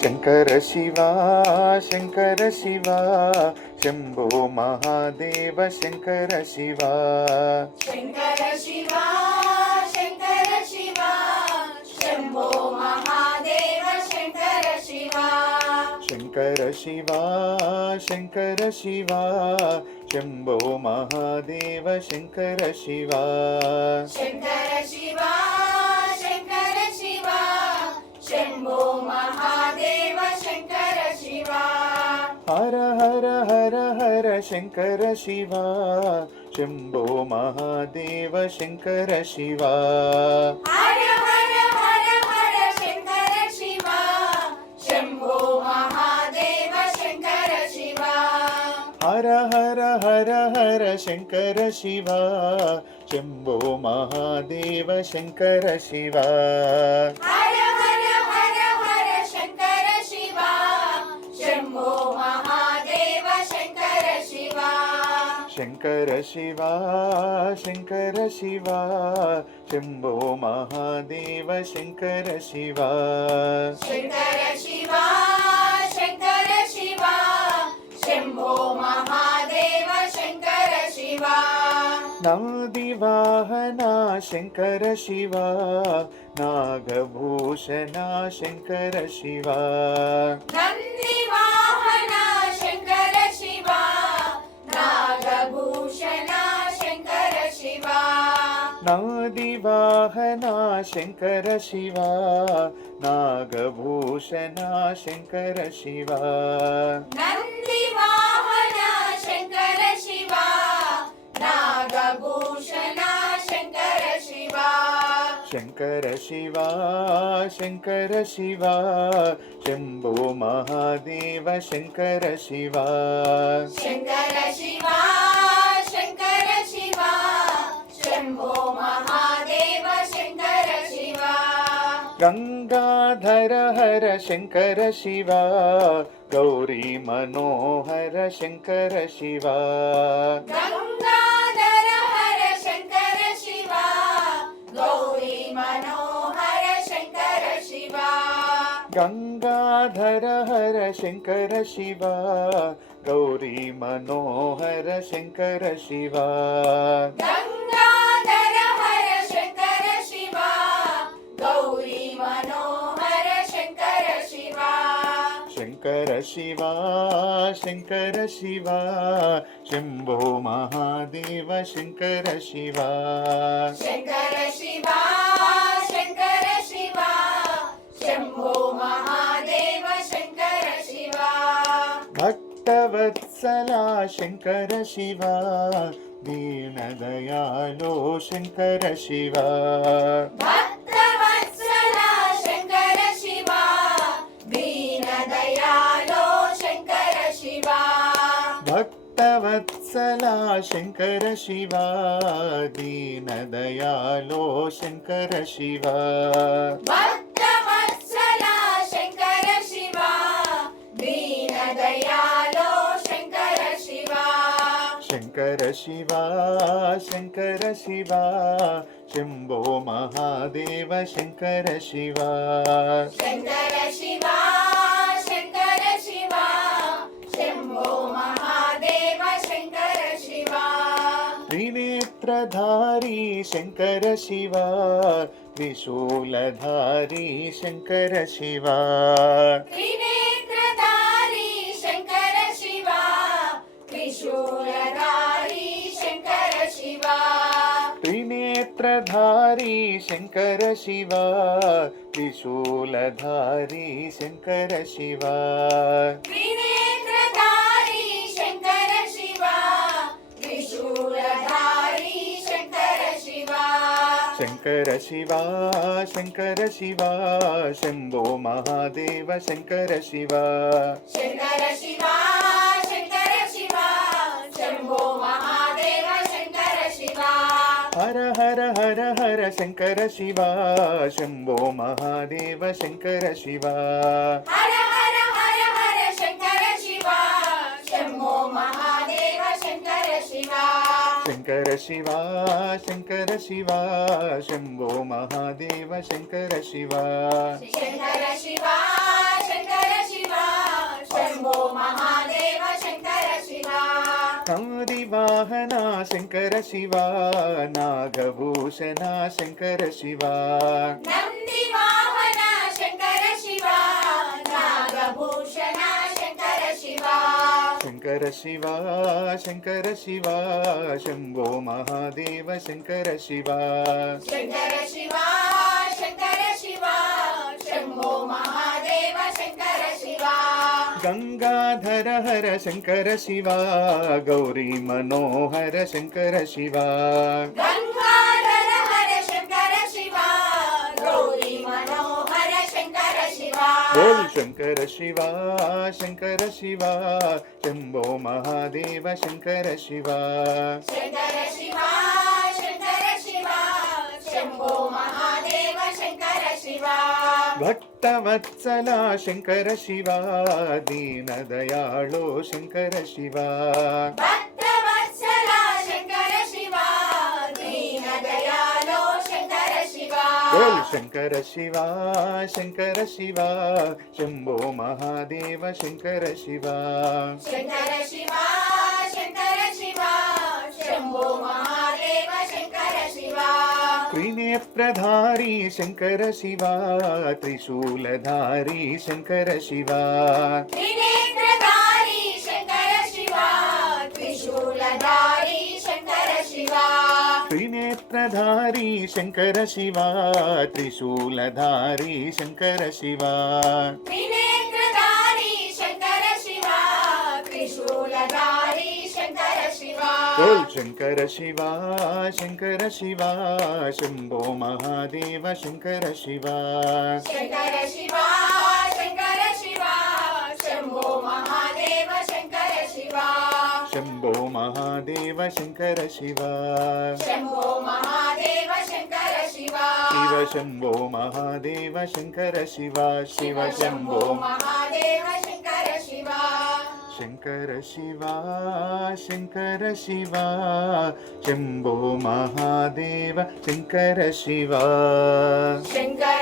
శంకర శివ శంకర శివ శంభో మహాదేవ శంకర శివ శంకర శివ శంకర శివ శంభో మహాదేవ శంకర శివ శంకర శివ శంకర శివ శంభో మహాదేవ శంకర శివ శంకర శివ శంకర శివ శంభో మహాదేవ శంకర శివ హర హర హర హర శంకర శివ శంభో మహాదేవ శంకర శివ హర హర హర హర శంకర శివ శంభో మహాదేవ శంకర శివ హర హర హర హర శంకర శివ శంభో మహాదేవ శంకర శివ హర హర హర హర శంకర శివ శంభో మహాదేవ శంకర శివ శంకర శివ శంకర శివ శంభో మహాదేవ శంకర శివ శంకర శివ శంకర శివ శంభో మహాదేవ శంకర శివ నాది వాహన శంకర శివ నాగభూషణ శంకర శివ నంది వాహన శంకర శివ నాగభూషణ శంకర శివ నాది వాహన శంకర శివ నాగభూషణ శంకర శివ నంది వాహన శంకర శివ నాగభూషణ శంకర శివ శంకర శివ శంకర శివ శంభో మహాదేవ శంకర శివ శంకర శివ శంకర శివ శంభో మహాదేవ శంకర శివ గంగాధర హర శంకర శివ గౌరీ మనోహర శంకర శివ గంగాధర హర శంకర శివ గౌరీ మనోహర శంకర శివ గంగాధర హర శంకర శివ గౌరీ మనోహర శంకర శివ గంగాధర హర శంకర శివ గౌరీ మనోహర శంకర శివ శంకర శివ శంకర శివ శంభో మహాదేవ శంకర శివ శంకర శివ శంకర శివ శంభో మహాదేవ శంకర శివ భక్తవత్సల శంకర శివ దీనదయాలో శంకర శివ భక్తవత్సల శంకర శివ దీనదయాలో శంకర శివ భక్తవత్సల శంకర శివ దీనదయాలో శంకర శివ భక్తవత్సల శంకర శివ దీనదయాలో శంకర శివ శంకర శివ శంకర శివ శంభో మహాదేవ శంకర శివ శంకర శివ శంకర శివ శంభో మహాదేవ శంకర శివ త్రినేత్రధారీ శంకర శివ త్రిశూలధారీ శంకర శివ త్రినేత్రధారీ శంకర శివ త్రిశూలధారీ శంకర శివ త్రినేత్రధారీ శంకర శివ త్రిశూలధారీ శంకర శివ త్రినేత్రధారీ శంకర శివ త్రిశూలధారీ శంకర శివ శంకర శివ శంకర శివ శంభో మహాదేవ శంకర శివ శంకర శివ శంకర శివ శంభో మహాదేవ శంకర శివ హర హర హర హర శంకర శివ శంభో మహాదేవ శంకర శివ హర హర హర హర శంకర శివ శంభో మహాదేవ శంకర శివ శంకర శివ శంకర శివ శంభో మహాదేవ శంకర శివ శంకర శివ శంకర శంకర శివ నాగభూషణ శంకర శివ నంది వాహన శంకర శివ నాగభూషణ శంకర శివ శంకర శివ శంకర శివ శంభో మహాదేవ శంకర శివ శంకర శివ శంకర శివ శంభో మహాదేవ శంకర శివ గంగాధర హర శంకర శివ గౌరీ మనోహర శంకర శివ గంగాధర హర శంకర శివ గౌరీ మనోహర శంకర శివ బోల్ శంకర శివ శంకర శివ శంభో మహాదేవ శంకర శివ శంకర శివ శంకర శివ శంభో మహాదేవ శంకర శివ భక్తవత్సల శంకర శివ దీన దయాళో శంకర శివ భక్తవత్సల శంకర శివ దీన దయాళో శంకర శివ బోల్ శంకర శివ శంకర శివ శంభో మహాదేవ శంకర శివ శంకర శివ శంకర శివ శంభో మహాదేవ శంకర శివ త్రినేత్రధారి శంకర శివ త్రిశూలధారి శంకర శివ త్రినేత్రధారి శంకర శివ త్రిశూలధారి శంకర శివ త్రినేత్రధారి శంకర శివ త్రిశూలధారి శంకర శివ త్రినేత్రధారి శంకర శివ త్రిశూలధారి శంకర శివ బోల్ శంకర శివ శంకర శివ శంభో మహాదేవ శంకర శివ శంకర శివ శంకర శివ శంభో మహాదేవ శంకర శివ శంభో మహాదేవ శంకర శివ శంభో మహాదేవ శంకర శివ శివ శంభో మహాదేవ శంకర శివ శివ శంభో మహాదేవ శంకర శివ శంకర శివ శంకర శివ శంభో మహాదేవ శంకర శివ శంకర